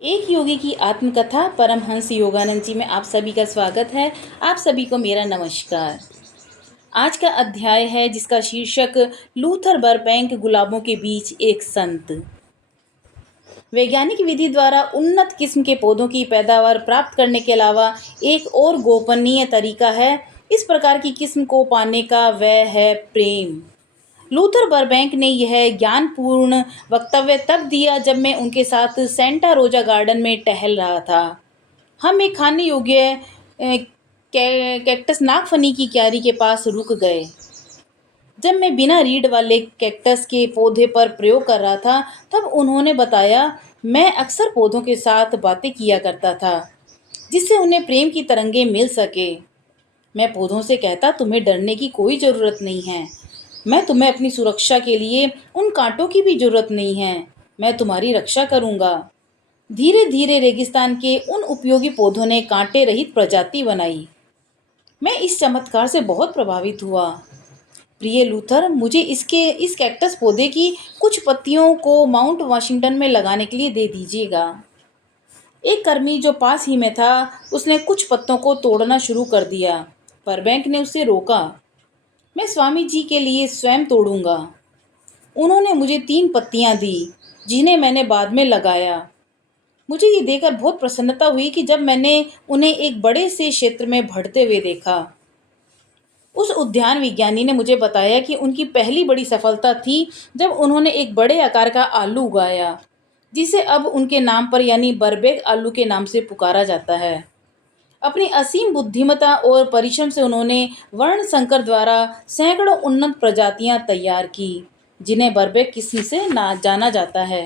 एक योगी की आत्मकथा परमहंस योगानंद जी में आप सभी का स्वागत है। आप सभी को मेरा नमस्कार। आज का अध्याय है जिसका शीर्षक लूथर बरबैंक गुलाबों के बीच एक संत। वैज्ञानिक विधि द्वारा उन्नत किस्म के पौधों की पैदावार प्राप्त करने के अलावा एक और गोपनीय तरीका है इस प्रकार की किस्म को पाने का, वह है प्रेम। लूथर बरबैंक ने यह ज्ञानपूर्ण वक्तव्य तब दिया जब मैं उनके साथ सेंटा रोजा गार्डन में टहल रहा था। हम एक खाने योग्य कैक्टस नागफनी की क्यारी के पास रुक गए। जब मैं बिना रीढ़ वाले कैक्टस के पौधे पर प्रयोग कर रहा था तब उन्होंने बताया, मैं अक्सर पौधों के साथ बातें किया करता था जिससे उन्हें प्रेम की तरंगें मिल सके। मैं पौधों से कहता, तुम्हें डरने की कोई ज़रूरत नहीं है। मैं तुम्हें अपनी सुरक्षा के लिए उन कांटों की भी जरूरत नहीं है। मैं तुम्हारी रक्षा करूंगा। धीरे धीरे रेगिस्तान के उन उपयोगी पौधों ने कांटे रहित प्रजाति बनाई। मैं इस चमत्कार से बहुत प्रभावित हुआ। प्रिय लूथर, मुझे इस कैक्टस पौधे की कुछ पत्तियों को माउंट वाशिंगटन में लगाने के लिए दे दीजिएगा। एक कर्मी जो पास ही में था उसने कुछ पत्तों को तोड़ना शुरू कर दिया। बरबैंक ने उसे रोका। मैं स्वामी जी के लिए स्वयं तोड़ूंगा। उन्होंने मुझे 3 पत्तियां दी जिन्हें मैंने बाद में लगाया। मुझे ये देखकर बहुत प्रसन्नता हुई कि जब मैंने उन्हें एक बड़े से क्षेत्र में बढ़ते हुए देखा। उस उद्यान विज्ञानी ने मुझे बताया कि उनकी पहली बड़ी सफलता थी जब उन्होंने एक बड़े आकार का आलू उगाया जिसे अब उनके नाम पर यानी बरबैंक आलू के नाम से पुकारा जाता है। अपनी असीम बुद्धिमत्ता और परिश्रम से उन्होंने वर्ण संकर द्वारा सैकड़ों उन्नत प्रजातियां तैयार की जिन्हें बरबैंक किस्म से जाना जाता है।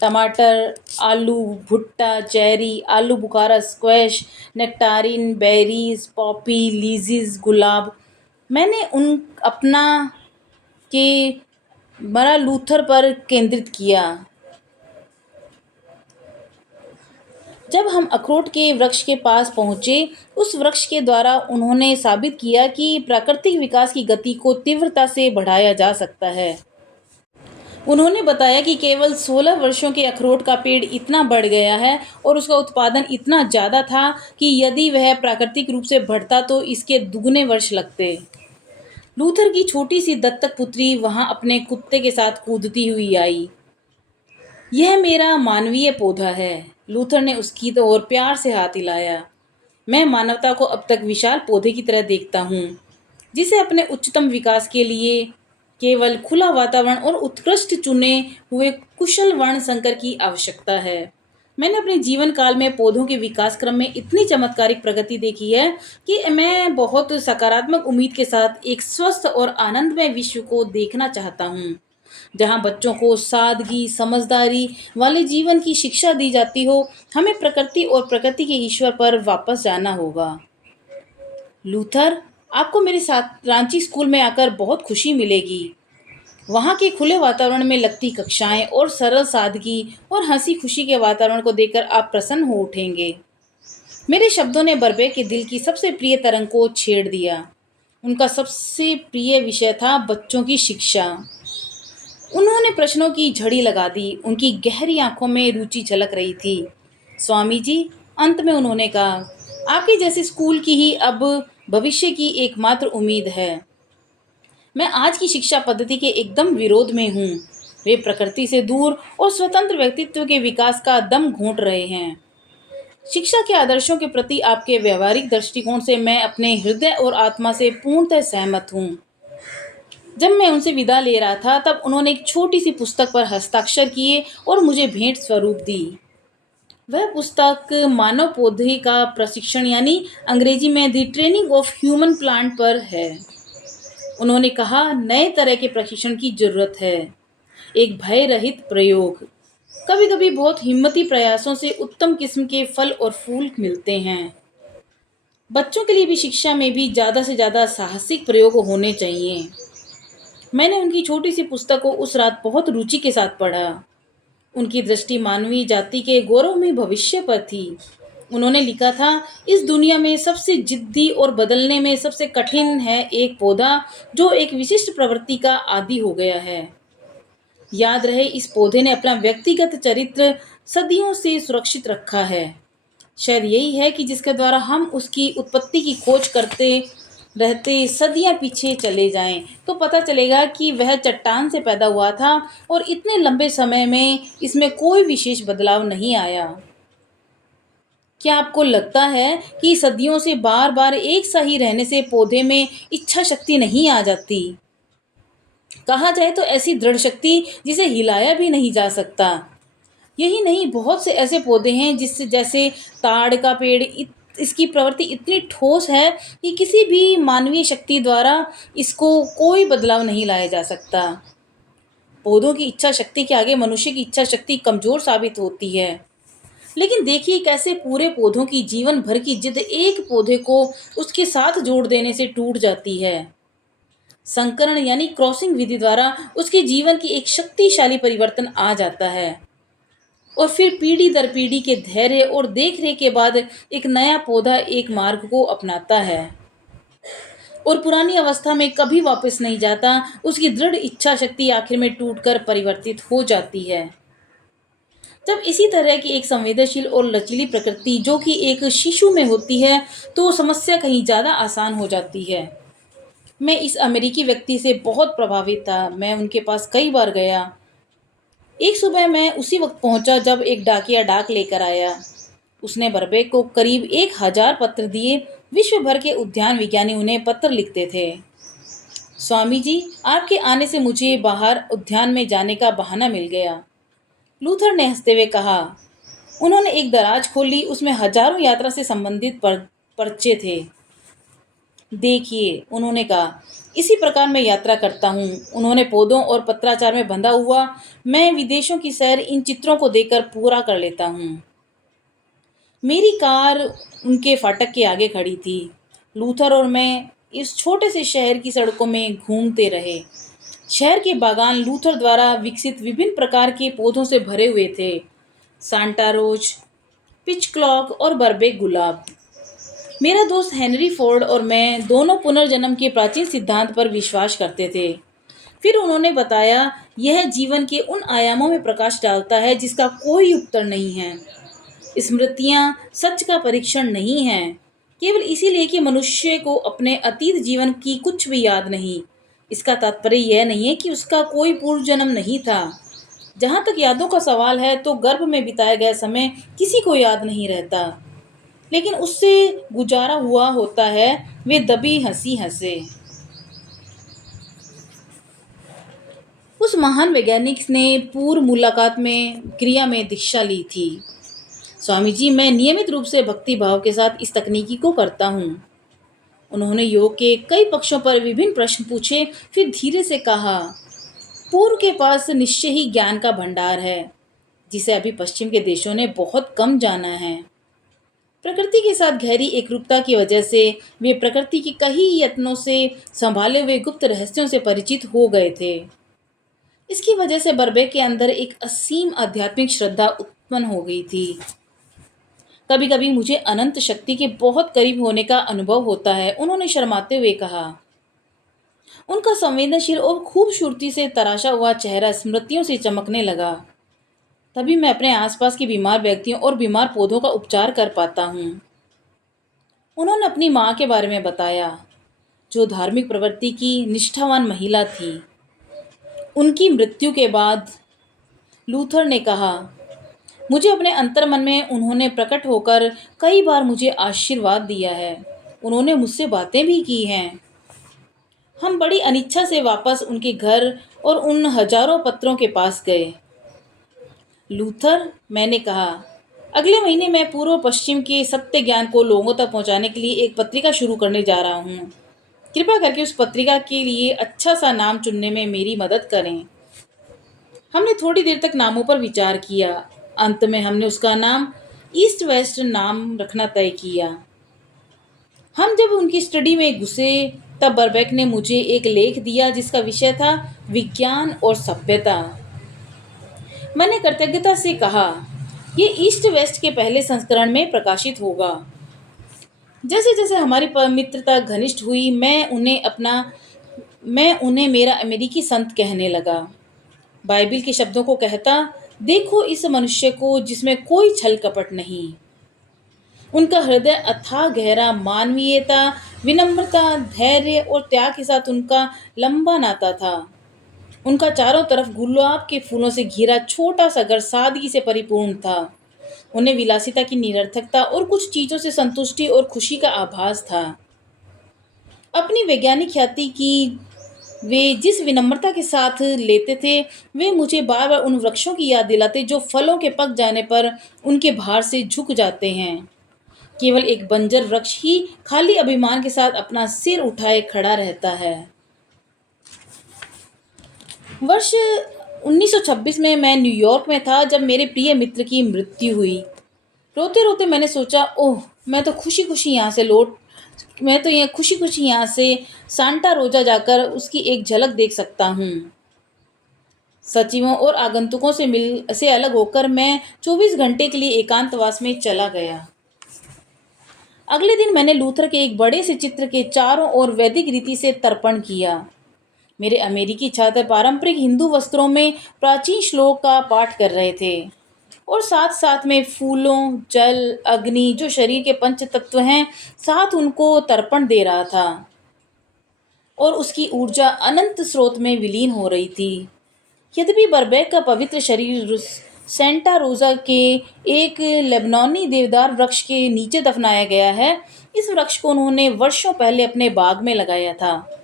टमाटर, आलू, भुट्टा, चेरी, आलू बुखारा, स्क्वैश, नेक्टारिन, बेरीज, पॉपी, लीजीज, गुलाब। मैंने उन अपना के बड़ा लूथर पर केंद्रित किया। जब हम अखरोट के वृक्ष के पास पहुंचे, उस वृक्ष के द्वारा उन्होंने साबित किया कि प्राकृतिक विकास की गति को तीव्रता से बढ़ाया जा सकता है। उन्होंने बताया कि केवल 16 वर्षों के अखरोट का पेड़ इतना बढ़ गया है और उसका उत्पादन इतना ज़्यादा था कि यदि वह प्राकृतिक रूप से बढ़ता तो इसके दुगने वर्ष लगते। लूथर की छोटी सी दत्तक पुत्री वहां अपने कुत्ते के साथ कूदती हुई आई। यह मेरा मानवीय पौधा है। लूथर ने उसकी ओर प्यार से हाथ हिलाया। मैं मानवता को अब तक विशाल पौधे की तरह देखता हूँ जिसे अपने उच्चतम विकास के लिए केवल खुला वातावरण और उत्कृष्ट चुने हुए कुशल वर्ण संकर की आवश्यकता है। मैंने अपने जीवन काल में पौधों के विकास क्रम में इतनी चमत्कारिक प्रगति देखी है कि मैं बहुत सकारात्मक उम्मीद के साथ एक स्वस्थ और आनंदमय विश्व को देखना चाहता हूँ जहाँ बच्चों को सादगी समझदारी वाले जीवन की शिक्षा दी जाती हो। हमें प्रकृति और प्रकृति के ईश्वर पर वापस जाना होगा। लूथर, आपको मेरे साथ रांची स्कूल में आकर बहुत खुशी मिलेगी। वहाँ के खुले वातावरण में लगती कक्षाएं और सरल सादगी और हंसी खुशी के वातावरण को देखकर आप प्रसन्न हो उठेंगे। मेरे शब्दों ने बरबैंक के दिल की सबसे प्रिय तरंग को छेड़ दिया। उनका सबसे प्रिय विषय था बच्चों की शिक्षा। उन्होंने प्रश्नों की झड़ी लगा दी। उनकी गहरी आंखों में रुचि झलक रही थी। स्वामी जी, अंत में उन्होंने कहा, आपके जैसे स्कूल की ही अब भविष्य की एकमात्र उम्मीद है। मैं आज की शिक्षा पद्धति के एकदम विरोध में हूँ। वे प्रकृति से दूर और स्वतंत्र व्यक्तित्व के विकास का दम घोंट रहे हैं। शिक्षा के आदर्शों के प्रति आपके व्यवहारिक दृष्टिकोण से मैं अपने हृदय और आत्मा से पूर्णतः सहमत हूँ। जब मैं उनसे विदा ले रहा था तब उन्होंने एक छोटी सी पुस्तक पर हस्ताक्षर किए और मुझे भेंट स्वरूप दी। वह पुस्तक मानव पौधे का प्रशिक्षण यानी अंग्रेजी में the training of human plant पर है। उन्होंने कहा, नए तरह के प्रशिक्षण की जरूरत है। एक भय रहित प्रयोग। कभी कभी बहुत हिम्मती प्रयासों से उत्तम किस्म के फल और फूल मिलते हैं। बच्चों के लिए भी शिक्षा में भी ज़्यादा से ज़्यादा साहसिक प्रयोग होने चाहिए। मैंने उनकी छोटी सी पुस्तक को उस रात बहुत रुचि के साथ पढ़ा। उनकी दृष्टि मानवीय जाति के गौरवमय भविष्य पर थी। उन्होंने लिखा था, इस दुनिया में सबसे जिद्दी और बदलने में सबसे कठिन है एक पौधा जो एक विशिष्ट प्रवृत्ति का आदी हो गया है। याद रहे, इस पौधे ने अपना व्यक्तिगत चरित्र सदियों से सुरक्षित रखा है। शायद यही है कि जिसके द्वारा हम उसकी उत्पत्ति की खोज करते रहते सदियां पीछे चले जाएं तो पता चलेगा कि वह चट्टान से पैदा हुआ था और इतने लंबे समय में इसमें कोई विशेष बदलाव नहीं आया। क्या आपको लगता है कि सदियों से बार बार एक सा ही रहने से पौधे में इच्छा शक्ति नहीं आ जाती? कहा जाए तो ऐसी दृढ़ शक्ति जिसे हिलाया भी नहीं जा सकता। यही नहीं, बहुत से ऐसे पौधे हैं जिससे जैसे ताड़ का पेड़ इसकी प्रवृत्ति इतनी ठोस है कि किसी भी मानवीय शक्ति द्वारा इसको कोई बदलाव नहीं लाया जा सकता। पौधों की इच्छा शक्ति के आगे मनुष्य की इच्छा शक्ति कमजोर साबित होती है। लेकिन देखिए कैसे पूरे पौधों की जीवन भर की जिद एक पौधे को उसके साथ जोड़ देने से टूट जाती है। संकरण यानी क्रॉसिंग विधि द्वारा उसके जीवन की एक शक्तिशाली परिवर्तन आ जाता है और फिर पीढ़ी दर पीढ़ी के धैर्य और देखरेख के बाद एक नया पौधा एक मार्ग को अपनाता है और पुरानी अवस्था में कभी वापस नहीं जाता। उसकी दृढ़ इच्छा शक्ति आखिर में टूटकर परिवर्तित हो जाती है। जब इसी तरह की एक संवेदनशील और लचीली प्रकृति जो कि एक शिशु में होती है तो समस्या कहीं ज़्यादा आसान हो जाती है। मैं इस अमेरिकी व्यक्ति से बहुत प्रभावित था। मैं उनके पास कई बार गया। एक सुबह मैं उसी वक्त पहुंचा जब एक डाकिया डाक लेकर आया। उसने बर्बेक को करीब 1000 पत्र दिए। विश्व भर के उद्यान विज्ञानी उन्हें पत्र लिखते थे। स्वामी जी, आपके आने से मुझे बाहर उद्यान में जाने का बहाना मिल गया, लूथर ने हंसते हुए कहा। उन्होंने एक दराज खोली। उसमें हजारों यात्रा से संबंधित पर्चे थे। देखिए, उन्होंने कहा, इसी प्रकार मैं यात्रा करता हूँ। उन्होंने पौधों और पत्राचार में बंधा हुआ मैं विदेशों की सैर इन चित्रों को देखकर पूरा कर लेता हूँ। मेरी कार उनके फाटक के आगे खड़ी थी। लूथर और मैं इस छोटे से शहर की सड़कों में घूमते रहे। शहर के बागान लूथर द्वारा विकसित विभिन्न प्रकार के पौधों से भरे हुए थे। सांता रोज, पिच क्लॉक और बर्बेक गुलाब। मेरा दोस्त हेनरी फोर्ड और मैं दोनों पुनर्जन्म के प्राचीन सिद्धांत पर विश्वास करते थे। फिर उन्होंने बताया, यह जीवन के उन आयामों में प्रकाश डालता है जिसका कोई उत्तर नहीं है। स्मृतियाँ सच का परीक्षण नहीं हैं, केवल इसीलिए कि मनुष्य को अपने अतीत जीवन की कुछ भी याद नहीं। इसका तात्पर्य यह नहीं है कि उसका कोई पूर्व जन्म नहीं था। जहाँ तक यादों का सवाल है तो गर्भ में बिताया गया समय किसी को याद नहीं रहता, लेकिन उससे गुजारा हुआ होता है। वे दबी हंसी हंसे। उस महान वैज्ञानिक ने पूर्व मुलाकात में क्रिया में दीक्षा ली थी। स्वामी जी, मैं नियमित रूप से भक्ति भाव के साथ इस तकनीकी को करता हूँ। उन्होंने योग के कई पक्षों पर विभिन्न प्रश्न पूछे, फिर धीरे से कहा, पूर्व के पास निश्चय ही ज्ञान का भंडार है जिसे अभी पश्चिम के देशों ने बहुत कम जाना है। प्रकृति के साथ गहरी एकरूपता की वजह से वे प्रकृति की कई यत्नों से संभाले हुए गुप्त रहस्यों से परिचित हो गए थे। इसकी वजह से बर्बेक के अंदर एक असीम आध्यात्मिक श्रद्धा उत्पन्न हो गई थी। कभी कभी मुझे अनंत शक्ति के बहुत करीब होने का अनुभव होता है, उन्होंने शर्माते हुए कहा। उनका संवेदनशील और खूबसूरती से तराशा हुआ चेहरा स्मृतियों से चमकने लगा। तभी मैं अपने आसपास के बीमार व्यक्तियों और बीमार पौधों का उपचार कर पाता हूँ। उन्होंने अपनी माँ के बारे में बताया, जो धार्मिक प्रवृत्ति की निष्ठावान महिला थी। उनकी मृत्यु के बाद लूथर ने कहा, मुझे अपने अंतर्मन में उन्होंने प्रकट होकर कई बार मुझे आशीर्वाद दिया है। उन्होंने मुझसे बातें भी की हैं। हम बड़ी अनिच्छा से वापस उनके घर और उन हजारों पत्रों के पास गए। लूथर, मैंने कहा, अगले महीने मैं पूर्व पश्चिम के सत्य ज्ञान को लोगों तक पहुंचाने के लिए एक पत्रिका शुरू करने जा रहा हूं। कृपया करके उस पत्रिका के लिए अच्छा सा नाम चुनने में मेरी मदद करें। हमने थोड़ी देर तक नामों पर विचार किया। अंत में हमने उसका नाम ईस्ट वेस्ट नाम रखना तय किया। हम जब उनकी स्टडी में घुसे तब बर्बेक ने मुझे एक लेख दिया जिसका विषय था विज्ञान और सभ्यता। मैंने कृतज्ञता से कहा, यह ईस्ट वेस्ट के पहले संस्करण में प्रकाशित होगा। जैसे जैसे हमारी मित्रता घनिष्ठ हुई मैं उन्हें मेरा अमेरिकी संत कहने लगा। बाइबिल के शब्दों को कहता, देखो इस मनुष्य को जिसमें कोई छल कपट नहीं। उनका हृदय अथाह गहरा मानवीयता, विनम्रता, धैर्य और त्याग के साथ उनका लंबा नाता था। उनका चारों तरफ गुलाब के फूलों से घिरा छोटा सा घर सादगी से परिपूर्ण था। उन्हें विलासिता की निरर्थकता और कुछ चीजों से संतुष्टि और खुशी का आभास था। अपनी वैज्ञानिक ख्याति की वे जिस विनम्रता के साथ लेते थे, वे मुझे बार बार उन वृक्षों की याद दिलाते जो फलों के पक जाने पर उनके भार से झुक जाते हैं। केवल एक बंजर वृक्ष ही खाली अभिमान के साथ अपना सिर उठाए खड़ा रहता है। वर्ष 1926 में मैं न्यूयॉर्क में था जब मेरे प्रिय मित्र की मृत्यु हुई। रोते रोते मैंने सोचा, ओह, मैं तो यह खुशी खुशी यहाँ से सांता रोजा जाकर उसकी एक झलक देख सकता हूँ। सचिवों और आगंतुकों से अलग होकर मैं 24 घंटे के लिए एकांतवास में चला गया। अगले दिन मैंने लूथर के एक बड़े से चित्र के चारों ओर वैदिक रीति से तर्पण किया। मेरे अमेरिकी छात्र पारंपरिक हिंदू वस्त्रों में प्राचीन श्लोक का पाठ कर रहे थे और साथ साथ में फूलों, जल, अग्नि जो शरीर के पंच तत्व हैं, साथ उनको तर्पण दे रहा था और उसकी ऊर्जा अनंत स्रोत में विलीन हो रही थी। यद्यपि बर्बैक का पवित्र शरीर सेंटा रोजा के एक लेबनानी देवदार वृक्ष के नीचे दफनाया गया है, इस वृक्ष को उन्होंने वर्षों पहले अपने बाग में लगाया था।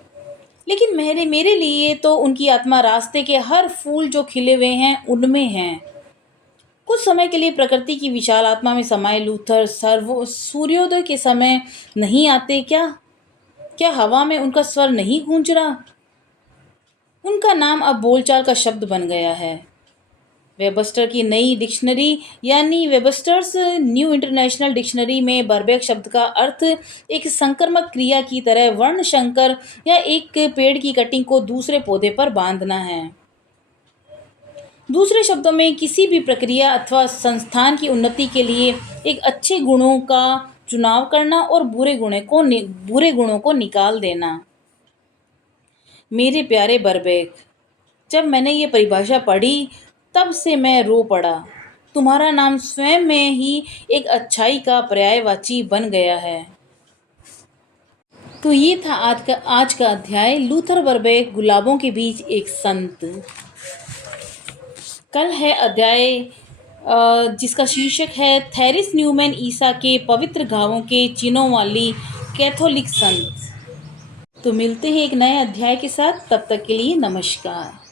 लेकिन मेरे लिए तो उनकी आत्मा रास्ते के हर फूल जो खिले हुए हैं उनमें है। कुछ समय के लिए प्रकृति की विशाल आत्मा में समाये लूथर सूर्योदय के समय नहीं आते क्या? क्या हवा में उनका स्वर नहीं गूंज रहा? उनका नाम अब बोलचाल का शब्द बन गया है। वेबस्टर की नई डिक्शनरी यानी वेबस्टर्स न्यू इंटरनेशनल डिक्शनरी में बर्बैक शब्द का अर्थ एक संक्रमक क्रिया की तरह वर्ण संकर या एक पेड़ की कटिंग को दूसरे पौधे पर बांधना है। दूसरे शब्दों में किसी भी प्रक्रिया अथवा संस्थान की उन्नति के लिए एक अच्छे गुणों का चुनाव करना और बुरे गुणों को निकाल देना। मेरे प्यारे बर्बैक, जब मैंने ये परिभाषा पढ़ी तब से मैं रो पड़ा। तुम्हारा नाम स्वयं में ही एक अच्छाई का पर्यायवाची बन गया है। तो ये था आज का अध्याय, लूथर बर्बैक गुलाबों के बीच एक संत। कल है अध्याय जिसका शीर्षक है थेरिस न्यूमैन, ईसा के पवित्र घावों के चिन्हों वाली कैथोलिक संत। तो मिलते हैं एक नए अध्याय के साथ, तब तक के लिए नमस्कार।